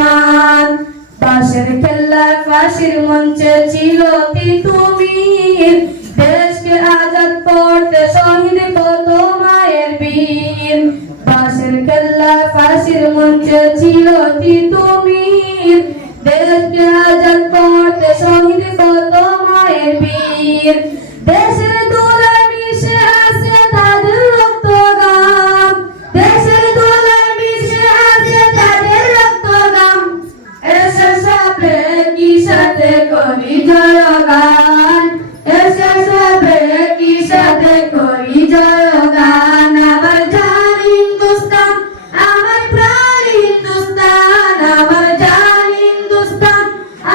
ইমান। বাঁশের খেলায় ফাঁসির মঞ্চে ছিল তিতুমির, দেশকে আজাদ করতে শহীদ কত মায়ের বীর। বাঁশের খেলায় ফাঁসির মঞ্চে ছিল তিতুমির, দেশকে আজাদ করতে শহীদ কত মায়ের বীর। দেশের দোলায় মিশে আছে তাদের রক্তগাম, দেশের দোলায় মিশে আছে তাদের রক্তগাম। এসে সবে কি সাথে করি জয়গান, এসে সবে কি সাথে করি জয়গান। আমার জান হিন্দুস্তান, আমার প্রাণ হিন্দুস্তান, আমার জান হিন্দুস্তান,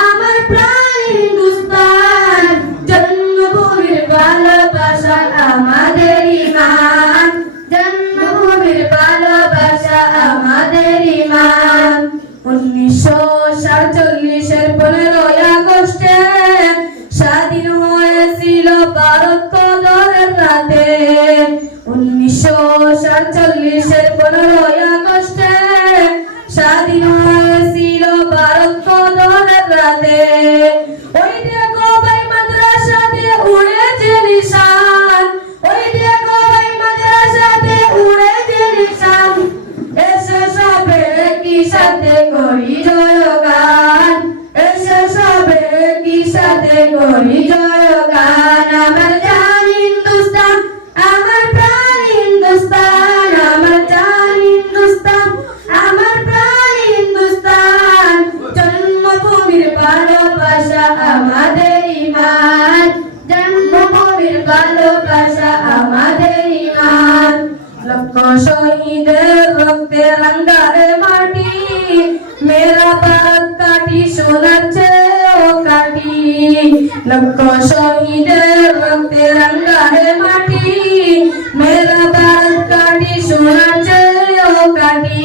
আমার প্রাণ হিন্দুস্তান। জন্মভূমির ভালোবাসা আমাদের ইমান, জন্মভূমির ভালোবাসা আমাদের ইমান। 1947-এর 15ই আগস্টে স্বাধীন হয়েছিল ভারত কদরের রাতে। 1947-এর 15ই আগস্টে স্বাধীন হয়েছিল ভারত কদরের রাতে। ওই দেখো ভাই মাদ্রাসাতে উড়েছে নিশান, ওই দেখো ভাই মাদ্রাসাতে উড়েছে নিশান। এসে সবে কি সাথে করি জয়গান, এসে সবে কি সাথে করি জয়গান। আমার জান হিন্দুস্তান, আমার প্রাণ হিন্দুস্তান, আমার জান হিন্দুস্তান, আমার প্রাণ হিন্দুস্তান। জন্মভূমির ভালোবাসা আমাদের ইমান, জন্মভূমির ভালোবাসা আমাদের ইমান। লক্ষ শহীদের রক্তে রাঙ্গা এ মাটি, মেরা ভারত কাটি সোনার চেয়েও কাটি। লক্ষ শহীদের রক্তে রাঙ্গা এ মাটি, মেরা ভারত কাটি সোনার চেয়েও কাটি।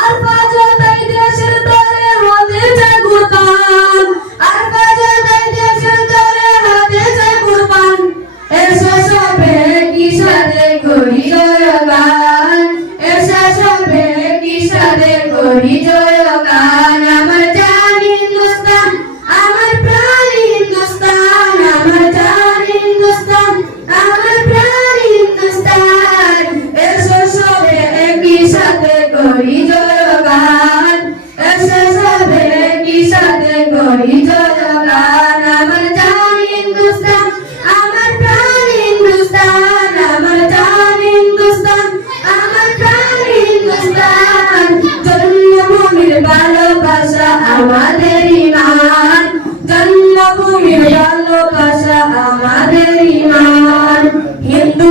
আর বাজতাই দেশের তরে হতে চায় কুরবান, আর বাজতাই দেশের তরে হতে চায় কুরবান। এসে সবে কি সাথে করি জয়গান, এসে সবে কি সাথে করি জয়গান। আমার জান হিন্দুস্তান, আমার প্রাণ হিন্দুস্তান, আমার জান হিন্দুস্তান, আমার প্রাণ হিন্দুস্তান। এসে সবে কি সাথে করি জয়গান, এসে সবে কি সাথে করি জয়গান। আমার জান হিন্দুস্তান, আমার প্রাণ হিন্দুস্তান, আমার জান হিন্দুস্তান, আমার প্রাণ হিন্দুস্তান। জন্মভূমির ভালোবাসা আমাদের ইমান, জন্মভূমির ভালোবাসা আমাদের ইমান। হিন্দু